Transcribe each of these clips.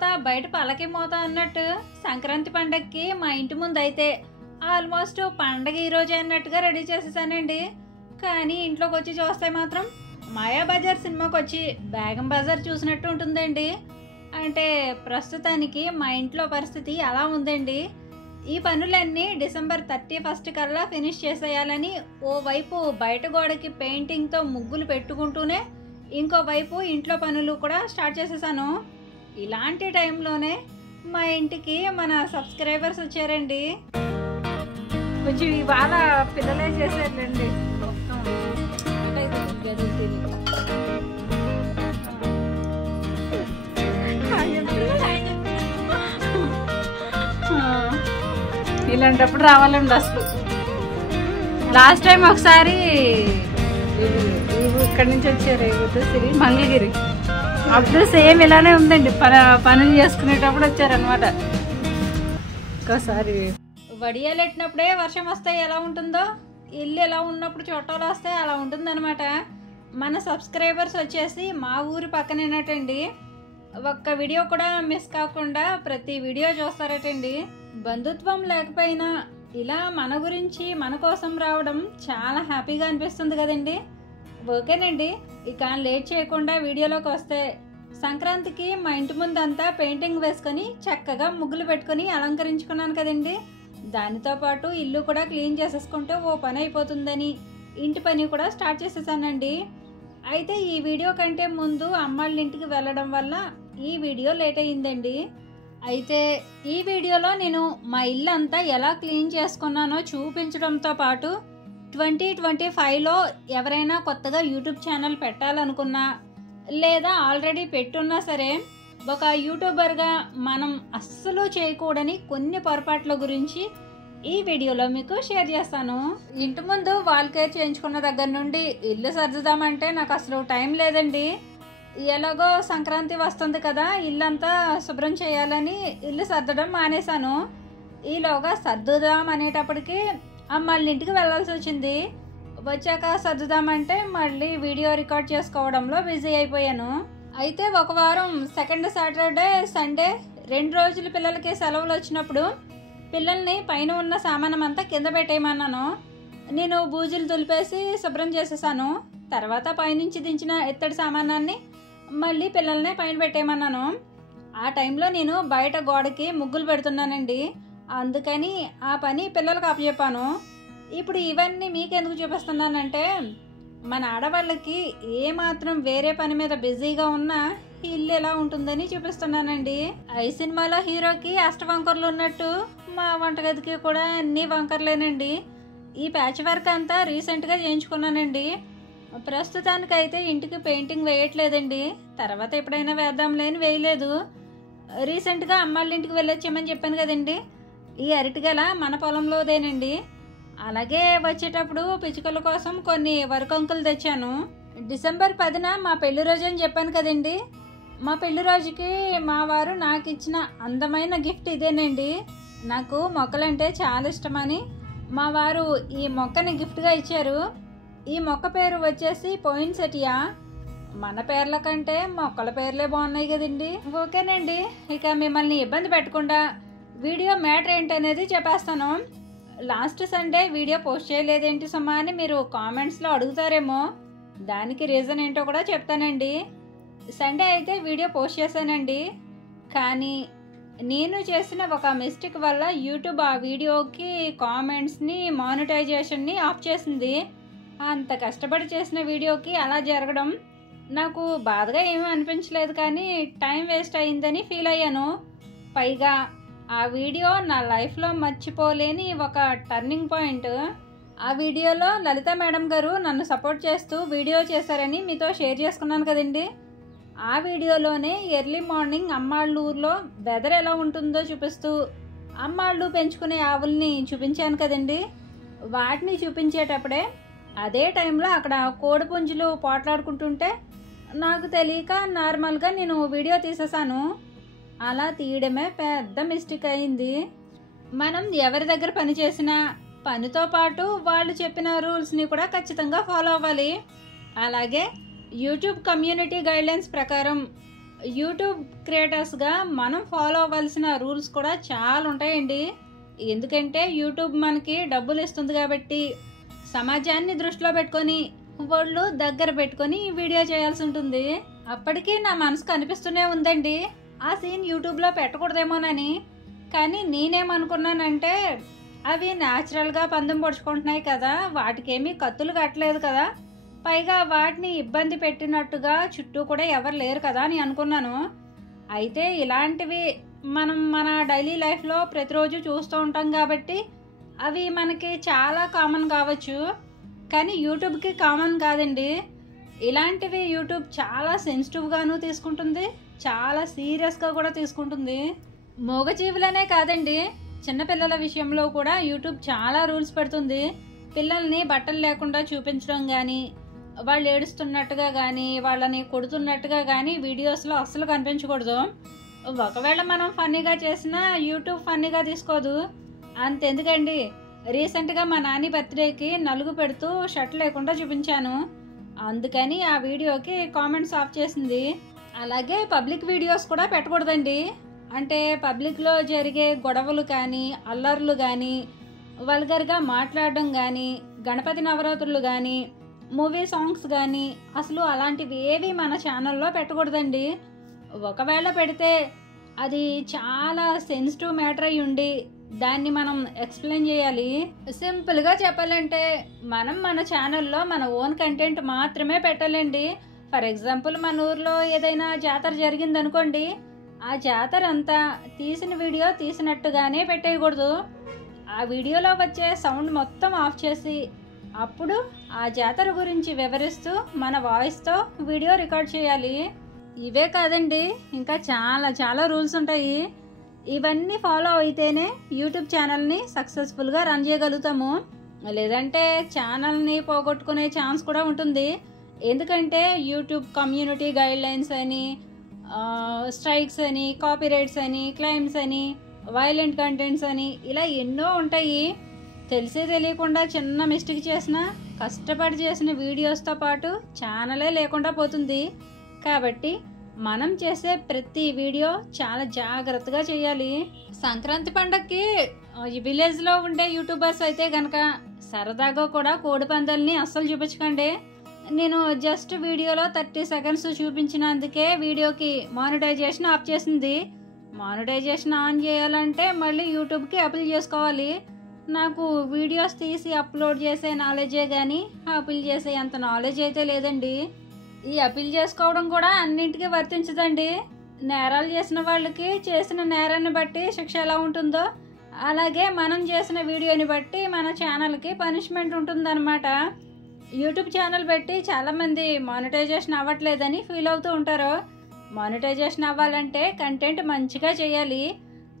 మోత బయట పలకి మోత అన్నట్టు సంక్రాంతి పండగకి మా ఇంటి ముందు అయితే ఆల్మోస్ట్ పండగ ఈరోజే అన్నట్టుగా రెడీ చేసేసానండి. కానీ ఇంట్లోకి వచ్చి చూస్తే మాత్రం మాయాబజార్ సినిమాకి వచ్చి బేగం బజార్ చూసినట్టు ఉంటుందండి. అంటే ప్రస్తుతానికి మా ఇంట్లో పరిస్థితి అలా ఉందండి. ఈ పనులన్నీ డిసెంబర్ 31 కల్లా ఫినిష్ చేసేయాలని ఓవైపు బయట గోడకి పెయింటింగ్తో ముగ్గులు పెట్టుకుంటూనే ఇంకోవైపు ఇంట్లో పనులు కూడా స్టార్ట్ చేసేసాను. ఇలాంటి టైంలోనే మా ఇంటికి మన సబ్స్క్రైబర్స్ వచ్చారండి. కొంచెం ఇవాళ పిల్లలే చేశారండి. ఇలాంటప్పుడు రావాలండి అసలు. లాస్ట్ టైం ఒకసారి ఇక్కడి నుంచి వచ్చారు సిరి మంగళగిరి, అప్పుడు సేమ్ ఇలానే ఉందండి. పనులు చేసుకునేటప్పుడు వచ్చారనమాట. ఒకసారి వడియాలు పెట్టినప్పుడే వర్షం వస్తే ఎలా ఉంటుందో, ఇల్లు ఎలా ఉన్నప్పుడు చుట్టాలు వస్తే అలా ఉంటుందన్నమాట. మన సబ్స్క్రైబర్స్ వచ్చేసి మా ఊరి పక్కనేనటండి. ఒక్క వీడియో కూడా మిస్ కాకుండా ప్రతి వీడియో చూస్తారటండి. బంధుత్వం లేకపోయినా ఇలా మన గురించి మన కోసం రావడం చాలా హ్యాపీగా అనిపిస్తుంది కదండి. ఓకేనండి, ఇక లేట్ చేయకుండా వీడియోలోకి వస్తే, సంక్రాంతికి మా ఇంటి ముందు అంతా పెయింటింగ్ వేసుకొని చక్కగా ముగ్గులు పెట్టుకొని అలంకరించుకున్నాను కదండి. దానితో పాటు ఇల్లు కూడా క్లీన్ చేసేసుకుంటే ఓ పని అయిపోతుందని ఇంటి పని కూడా స్టార్ట్ చేసేసానండి. అయితే ఈ వీడియో కంటే ముందు అమ్మాళ్ళ ఇంటికి వెళ్ళడం వల్ల ఈ వీడియో లేట్ అయ్యిందండి. అయితే ఈ వీడియోలో నేను మా ఇల్లు అంతా ఎలా క్లీన్ చేసుకున్నానో చూపించడంతో పాటు 2025లో ఎవరైనా కొత్తగా యూట్యూబ్ ఛానల్ పెట్టాలనుకున్నా లేదా ఆల్రెడీ పెట్టున్నా సరే, ఒక యూట్యూబర్గా మనం అస్సలు చేయకూడని కొన్ని పొరపాట్ల గురించి ఈ వీడియోలో మీకు షేర్ చేస్తాను. ఇంటి ముందు వాల్ కేర్ చేయించుకున్న దగ్గర నుండి ఇల్లు సర్దుదామంటే నాకు అసలు టైం లేదండి. ఎలాగో సంక్రాంతి వస్తుంది కదా, ఇల్లంతా శుభ్రం చేయాలని ఇల్లు సర్దడం మానేశాను. ఈలోగా సర్దుదాం అనేటప్పటికి అమ్మాళ్ళ ఇంటికి వెళ్ళాల్సి వచ్చింది. వచ్చాక సర్దుదామంటే మళ్ళీ వీడియో రికార్డ్ చేసుకోవడంలో బిజీ అయిపోయాను. అయితే ఒక వారం సెకండ్ సాటర్డే సండే 2 రోజులు పిల్లలకి సెలవులు వచ్చినప్పుడు పిల్లల్ని పైన ఉన్న సామానం అంతా కింద పెట్టేయమన్నాను. నేను బూజులు దులిపేసి శుభ్రం చేసేసాను. తర్వాత పైనుంచి దించిన ఎత్తడి సామానాన్ని మళ్ళీ పిల్లల్ని పైన పెట్టేయమన్నాను. ఆ టైంలో నేను బయట గోడకి ముగ్గులు పెడుతున్నానండి. అందుకని ఆ పని పిల్లలకు అప్పచెప్పాను. ఇప్పుడు ఇవన్నీ మీకెందుకు చూపిస్తున్నానంటే, మన ఆడవాళ్ళకి ఏమాత్రం వేరే పని మీద బిజీగా ఉన్నా ఇల్లు ఎలా ఉంటుందని చూపిస్తున్నానండి. ఐ సినిమాలో హీరోకి అష్టవంకర్లు ఉన్నట్టు మా వంటగదికి కూడా అన్ని వంకర్లేనండి. ఈ ప్యాచ్ వర్క్ అంతా రీసెంట్గా చేయించుకున్నానండి. ప్రస్తుతానికైతే ఇంటికి పెయింటింగ్ వేయట్లేదండి. తర్వాత ఎప్పుడైనా వేద్దాంలే అని వేయలేదు. రీసెంట్గా అమ్మాళ్ళ ఇంటికి వెళ్ళొచ్చామని చెప్పాను కదండి. ఈ అరటిగల మన పొలంలోదేనండి. అలాగే వచ్చేటప్పుడు పిచ్చుకల కోసం కొన్ని వరకంకులు తెచ్చాను. డిసెంబర్ 10న మా పెళ్లి రోజు అని చెప్పాను కదండి. మా పెళ్లి రోజుకి మా వారు నాకు ఇచ్చిన అందమైన గిఫ్ట్ ఇదేనండి. నాకు మొక్కలంటే చాలా ఇష్టమని మా వారు ఈ మొక్కని గిఫ్ట్గా ఇచ్చారు. ఈ మొక్క పేరు వచ్చేసి పోయిన్సెటియా. మన పేర్ల కంటే మొక్కల పేర్లే బాగున్నాయి కదండి. ఓకేనండి, ఇక మిమ్మల్ని ఇబ్బంది పెట్టకుండా వీడియో మ్యాటర్ ఏంటనేది చెప్పేస్తాను. లాస్ట్ సండే వీడియో పోస్ట్ చేయలేదేంటి సుమా అని మీరు కామెంట్స్లో అడుగుతారేమో. దానికి రీజన్ ఏంటో కూడా చెప్తానండి. సండే అయితే వీడియో పోస్ట్ చేశానండి, కానీ నేను చేసిన ఒక మిస్టేక్ వల్ల యూట్యూబ్ ఆ వీడియోకి కామెంట్స్ని మానిటైజేషన్ని ఆఫ్ చేసింది. అంత కష్టపడి చేసిన వీడియోకి అలా జరగడం నాకు బాధగా ఏమీ అనిపించలేదు, కానీ టైం వేస్ట్ అయిందని ఫీల్ అయ్యాను. పైగా ఆ వీడియో నా లైఫ్లో మర్చిపోలేని ఒక టర్నింగ్ పాయింట్. ఆ వీడియోలో లలిత మేడం గారు నన్ను సపోర్ట్ చేస్తూ వీడియో చేశారని మీతో షేర్ చేసుకున్నాను కదండి. ఆ వీడియోలోనే ఎర్లీ మార్నింగ్ అమ్మాళ్ళ ఊర్లో వెదర్ ఎలా ఉంటుందో చూపిస్తూ అమ్మాళ్ళు పెంచుకునే ఆవుల్ని చూపించాను కదండి. వాటిని చూపించేటప్పుడే అదే టైంలో అక్కడ కోడిపుంజులు పోట్లాడుకుంటుంటే నాకు తెలియక నార్మల్గా నేను వీడియో తీసేసాను. అలా తీయడమే పెద్ద మిస్టేక్ అయింది. మనం ఎవరి దగ్గర పని చేసినా పనితో పాటు వాళ్ళు చెప్పిన రూల్స్ని కూడా ఖచ్చితంగా ఫాలో అవ్వాలి. అలాగే యూట్యూబ్ కమ్యూనిటీ గైడ్లైన్స్ ప్రకారం యూట్యూబ్ క్రియేటర్స్గా మనం ఫాలో అవ్వాల్సిన రూల్స్ కూడా చాలా ఉంటాయండి. ఎందుకంటే యూట్యూబ్ మనకి డబ్బులు ఇస్తుంది కాబట్టి సమాజాన్ని దృష్టిలో పెట్టుకొని వాళ్ళు దగ్గర పెట్టుకొని వీడియో చేయాల్సి ఉంటుంది. అప్పటికి నా మనసుకు అనిపిస్తూనే ఉందండి ఆ సీన్ యూట్యూబ్లో పెట్టకూడదేమోనని. కానీ నేనేమనుకున్నానంటే అవి న్యాచురల్గా పందెం పొడుచుకుంటున్నాయి కదా, వాటికేమీ కత్తులు కట్టలేదు కదా, పైగా వాటిని ఇబ్బంది పెట్టినట్టుగా చుట్టూ కూడా ఎవరు లేరు కదా అని అనుకున్నాను. అయితే ఇలాంటివి మనం మన డైలీ లైఫ్లో ప్రతిరోజు చూస్తూ ఉంటాం కాబట్టి అవి మనకి చాలా కామన్ కావచ్చు, కానీ యూట్యూబ్కి కామన్ కాదండి. ఇలాంటివి యూట్యూబ్ చాలా సెన్సిటివ్గాను తీసుకుంటుంది, చాలా సీరియస్గా కూడా తీసుకుంటుంది. మూగజీవులనే కాదండి, చిన్నపిల్లల విషయంలో కూడా యూట్యూబ్ చాలా రూల్స్ పెడుతుంది. పిల్లల్ని బట్టలు లేకుండా చూపించడం కానీ, వాళ్ళు ఏడుస్తున్నట్టుగా కానీ, వాళ్ళని కొడుతున్నట్టుగా కానీ వీడియోస్లో అస్సలు కనిపించకూడదు. ఒకవేళ మనం ఫన్నీగా చేసినా యూట్యూబ్ ఫన్నీగా తీసుకోదు. అంతెందుకండి, రీసెంట్గా మా నాని బర్త్డేకి నలుగు పెడుతూ షర్ట్ లేకుండా చూపించాను. అందుకని ఆ వీడియోకి కామెంట్స్ ఆఫ్ చేసింది. అలాగే పబ్లిక్ వీడియోస్ కూడా పెట్టకూడదండి. అంటే పబ్లిక్లో జరిగే గొడవలు కానీ, అల్లర్లు కానీ, వల్గర్గా మాట్లాడడం కానీ, గణపతి నవరాత్రులు కానీ, మూవీ సాంగ్స్ కానీ అసలు అలాంటివి ఏవి మన ఛానల్లో పెట్టకూడదండి. ఒకవేళ పెడితే అది చాలా సెన్సిటివ్ మ్యాటర్ అయి ఉండి దాన్ని మనం ఎక్స్ప్లెయిన్ చేయాలి. సింపుల్గా చెప్పాలంటే మనం మన ఛానల్లో మన ఓన్ కంటెంట్ మాత్రమే పెట్టాలండి. ఫర్ ఎగ్జాంపుల్ మన ఊర్లో ఏదైనా జాతర జరిగిందనుకోండి, ఆ జాతర అంతా తీసిన వీడియో తీసినట్టుగానే పెట్టేయకూడదు. ఆ వీడియోలో వచ్చే సౌండ్ మొత్తం ఆఫ్ చేసి అప్పుడు ఆ జాతర గురించి వివరిస్తూ మన వాయిస్తో వీడియో రికార్డ్ చేయాలి. ఇవే కాదండి, ఇంకా చాలా చాలా రూల్స్ ఉంటాయి. ఇవన్నీ ఫాలో అయితేనే యూట్యూబ్ ఛానల్ని సక్సెస్ఫుల్గా రన్ చేయగలుగుతాము. లేదంటే ఛానల్ని పోగొట్టుకునే ఛాన్స్ కూడా ఉంటుంది. ఎందుకంటే యూట్యూబ్ కమ్యూనిటీ గైడ్లైన్స్ అని, స్ట్రైక్స్ అని, కాపీరైట్స్ అని, క్లైమ్స్ అని, వైలెంట్ కంటెంట్స్ అని ఇలా ఎన్నో ఉంటాయి. తెలిసే తెలియకుండా చిన్న మిస్టేక్ చేసినా కష్టపడి చేసిన వీడియోస్తో పాటు ఛానలే లేకుండా పోతుంది. కాబట్టి మనం చేసే ప్రతి వీడియో చాలా జాగ్రత్తగా చేయాలి. సంక్రాంతి పండగకి ఈ విలేజ్లో ఉండే యూట్యూబర్స్ అయితే కనుక సరదాగా కూడా కోడి పందాలని అస్సలు చూపించకండి. నేను జస్ట్ వీడియోలో 30 సెకండ్స్ చూపించినందుకే వీడియోకి మానిటైజేషన్ ఆఫ్ చేసింది. మానిటైజేషన్ ఆన్ చేయాలంటే మళ్ళీ యూట్యూబ్కి అప్లై చేసుకోవాలి. నాకు వీడియోస్ తీసి అప్లోడ్ చేసే నాలెడ్జే కానీ అప్లై చేసే అంత నాలెడ్జ్ అయితే లేదండి. ఈ అప్పీల్ చేసుకోవడం కూడా అన్నింటికీ వర్తించదండి. నేరాలు చేసిన వాళ్ళకి చేసిన నేరాన్ని బట్టి శిక్ష ఎలా ఉంటుందో అలాగే మనం చేసిన వీడియోని బట్టి మన ఛానల్కి పనిష్మెంట్ ఉంటుందన్నమాట. యూట్యూబ్ ఛానల్ పెట్టి చాలామంది మానిటైజేషన్ అవ్వట్లేదని ఫీల్ అవుతూ ఉంటారు. మానిటైజేషన్ అవ్వాలంటే కంటెంట్ మంచిగా చేయాలి.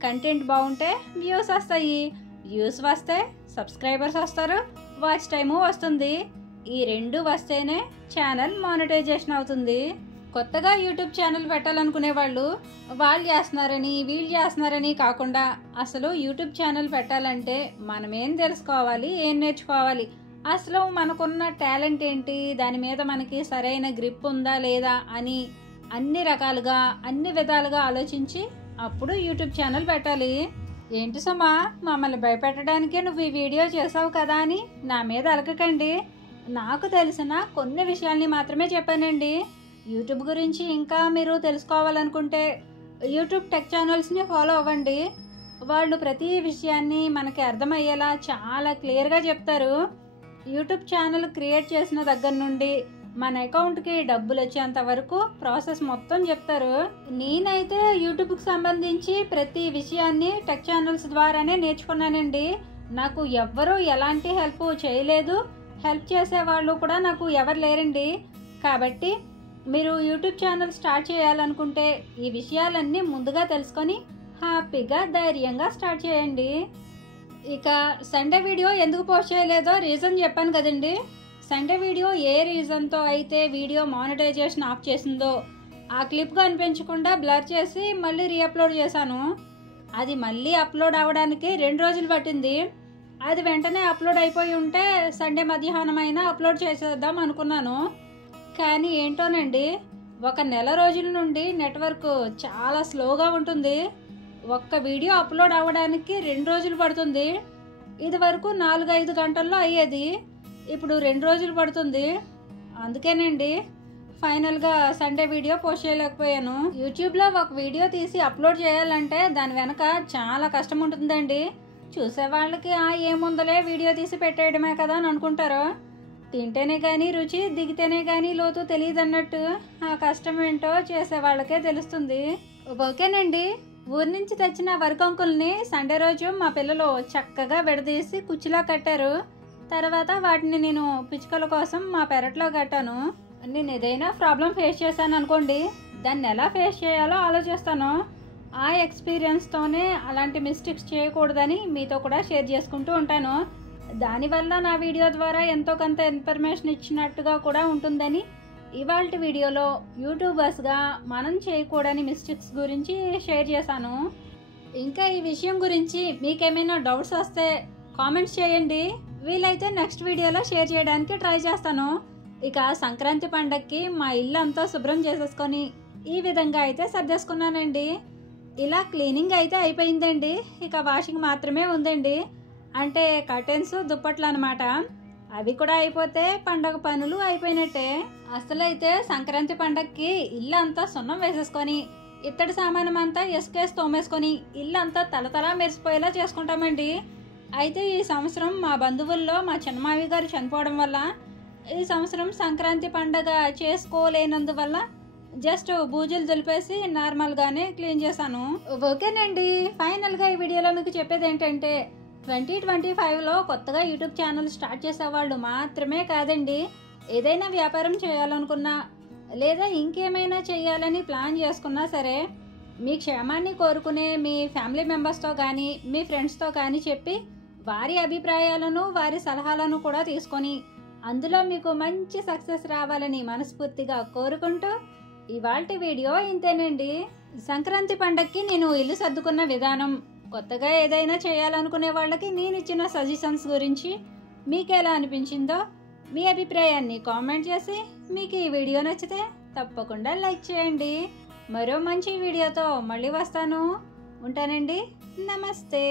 కంటెంట్ బాగుంటే వ్యూస్ వస్తాయి, వ్యూస్ వస్తే సబ్స్క్రైబర్స్ వస్తారు, వాచ్ టైము వస్తుంది. ఈ రెండు వస్తేనే ఛానల్ మానిటైజేషన్ అవుతుంది. కొత్తగా యూట్యూబ్ ఛానల్ పెట్టాలనుకునే వాళ్ళు చేస్తున్నారని వీళ్ళు చేస్తున్నారని కాకుండా అసలు యూట్యూబ్ ఛానల్ పెట్టాలంటే మనం ఏం తెలుసుకోవాలి, ఏం నేర్చుకోవాలి, అసలు మనకున్న టాలెంట్ ఏంటి, దాని మీద మనకి సరైన గ్రిప్ ఉందా లేదా అని అన్ని రకాలుగా అన్ని విధాలుగా ఆలోచించి అప్పుడు యూట్యూబ్ ఛానల్ పెట్టాలి. ఏంటి సుమా, మమ్మల్ని భయపెట్టడానికి నువ్వు ఈ వీడియో చేసావు కదా అని నా మీద అలకకండి. నాకు తెలిసిన కొన్ని విషయాల్ని మాత్రమే చెప్పానండి. యూట్యూబ్ గురించి ఇంకా మీరు తెలుసుకోవాలనుకుంటే యూట్యూబ్ టెక్ ఛానల్స్ని ఫాలో అవ్వండి. వాళ్ళు ప్రతి విషయాన్ని మనకి అర్థమయ్యేలా చాలా క్లియర్గా చెప్తారు. యూట్యూబ్ ఛానల్ క్రియేట్ చేసిన దగ్గర నుండి మన అకౌంట్కి డబ్బులు వచ్చేంత వరకు ప్రాసెస్ మొత్తం చెప్తారు. నేనైతే యూట్యూబ్కి సంబంధించి ప్రతి విషయాన్ని టెక్ ఛానల్స్ ద్వారానే నేర్చుకున్నానండి. నాకు ఎవ్వరూ ఎలాంటి హెల్ప్ చేయలేదు, హెల్ప్ చేసేవాళ్ళు కూడా నాకు ఎవరు లేరండి. కాబట్టి మీరు యూట్యూబ్ ఛానల్ స్టార్ట్ చేయాలనుకుంటే ఈ విషయాలన్నీ ముందుగా తెలుసుకొని హ్యాపీగా ధైర్యంగా స్టార్ట్ చేయండి. ఇక సండే వీడియో ఎందుకు పోస్ట్ చేయలేదో రీజన్ చెప్పాను కదండి. సండే వీడియో ఏ రీజన్తో అయితే వీడియో మానిటైజేషన్ ఆఫ్ చేసిందో ఆ క్లిప్ కనిపించకుండా బ్లర్ చేసి మళ్ళీ రీఅప్లోడ్ చేశాను. అది మళ్ళీ అప్లోడ్ అవ్వడానికి 2 రోజులు పట్టింది. అది వెంటనే అప్లోడ్ అయిపోయి ఉంటే సండే మధ్యాహ్నం అయినా అప్లోడ్ చేసేద్దాం అనుకున్నాను. కానీ ఏంటోనండి, ఒక నెల రోజుల నుండి నెట్వర్క్ చాలా స్లోగా ఉంటుంది. ఒక్క వీడియో అప్లోడ్ అవ్వడానికి 2 రోజులు పడుతుంది. ఇది వరకు 4-5 గంటల్లో అయ్యేది, ఇప్పుడు 2 రోజులు పడుతుంది. అందుకేనండి ఫైనల్గా సండే వీడియో పోస్ట్ చేయలేకపోయాను. యూట్యూబ్లో ఒక వీడియో తీసి అప్లోడ్ చేయాలంటే దాని వెనక చాలా కష్టం ఉంటుందండి. చూసే వాళ్ళకి ఏముందలే వీడియో తీసి పెట్టేయడమే కదా అని అనుకుంటారు. తింటేనే కానీ రుచి, దిగితేనే కానీ లోతు తెలియదు అన్నట్టు ఆ కష్టం ఏంటో చేసే వాళ్ళకే తెలుస్తుంది. ఓకేనండి, ఊరి నుంచి తెచ్చిన వరికంకుల్ని సండే రోజు మా పిల్లలు చక్కగా విడదీసి కుచ్చిలా కట్టారు. తర్వాత వాటిని నేను పిచ్చుకల కోసం మా పెరట్లో కట్టాను. నేను ఏదైనా ప్రాబ్లం ఫేస్ చేశాను అనుకోండి, దాన్ని ఎలా ఫేస్ చేయాలో ఆలోచిస్తాను. ఆ ఎక్స్పీరియన్స్తోనే అలాంటి మిస్టేక్స్ చేయకూడదని మీతో కూడా షేర్ చేసుకుంటూ ఉంటాను. దానివల్ల నా వీడియో ద్వారా ఎంతో కొంత ఇన్ఫర్మేషన్ ఇచ్చినట్టుగా కూడా ఉంటుందని ఇవాల్టి వీడియోలో యూట్యూబర్స్గా మనం చేయకూడని మిస్టేక్స్ గురించి షేర్ చేశాను. ఇంకా ఈ విషయం గురించి మీకేమైనా డౌట్స్ వస్తే కామెంట్స్ చేయండి, వీలైతే నెక్స్ట్ వీడియోలో షేర్ చేయడానికి ట్రై చేస్తాను. ఇక సంక్రాంతి పండగకి మా ఇల్లు అంతా శుభ్రం చేసేసుకొని ఈ విధంగా అయితే సర్దేసుకున్నానండి. ఇలా క్లీనింగ్ అయితే అయిపోయిందండి, ఇక వాషింగ్ మాత్రమే ఉందండి. అంటే కర్టెన్స్, దుప్పట్లు అనమాట. అవి కూడా అయిపోతే పండగ పనులు అయిపోయినట్టే. అసలైతే సంక్రాంతి పండగకి ఇల్లు అంతా సున్నం వేసేసుకొని ఇత్తడి సామానం అంతా ఇసుకేసి తోమేసుకొని ఇల్లు అంతా తలతలా మెరిసిపోయేలా చేసుకుంటామండి. అయితే ఈ సంవత్సరం మా బంధువుల్లో మా చిన్నమావి గారు చనిపోవడం వల్ల ఈ సంవత్సరం సంక్రాంతి పండగ చేసుకోలేనందువల్ల జస్ట్ బూజులు దులిపేసి నార్మల్గానే క్లీన్ చేశాను. ఓకేనండి, ఫైనల్గా ఈ వీడియోలో మీకు చెప్పేది ఏంటంటే 2025లో కొత్తగా యూట్యూబ్ ఛానల్ స్టార్ట్ చేసేవాళ్ళు మాత్రమే కాదండి, ఏదైనా వ్యాపారం చేయాలనుకున్నా లేదా ఇంకేమైనా చేయాలని ప్లాన్ చేసుకున్నా సరే మీ క్షేమాన్ని కోరుకునే మీ ఫ్యామిలీ మెంబర్స్తో కానీ మీ ఫ్రెండ్స్తో కానీ చెప్పి వారి అభిప్రాయాలను వారి సలహాలను కూడా తీసుకొని అందులో మీకు మంచి సక్సెస్ రావాలని మనస్ఫూర్తిగా కోరుకుంటూ ఇవాల్టి వీడియో ఇంతేనండి. సంక్రాంతి పండగకి నేను ఇల్లు సర్దుకున్న విధానం, కొత్తగా ఏదైనా చేయాలనుకునే వాళ్ళకి నేను ఇచ్చిన సజెషన్స్ గురించి మీకు ఎలా అనిపించిందో మీ అభిప్రాయాన్ని కామెంట్ చేసి మీకు ఈ వీడియో నచ్చితే తప్పకుండా లైక్ చేయండి. మరో మంచి వీడియోతో మళ్ళీ వస్తాను. ఉంటానండి, నమస్తే.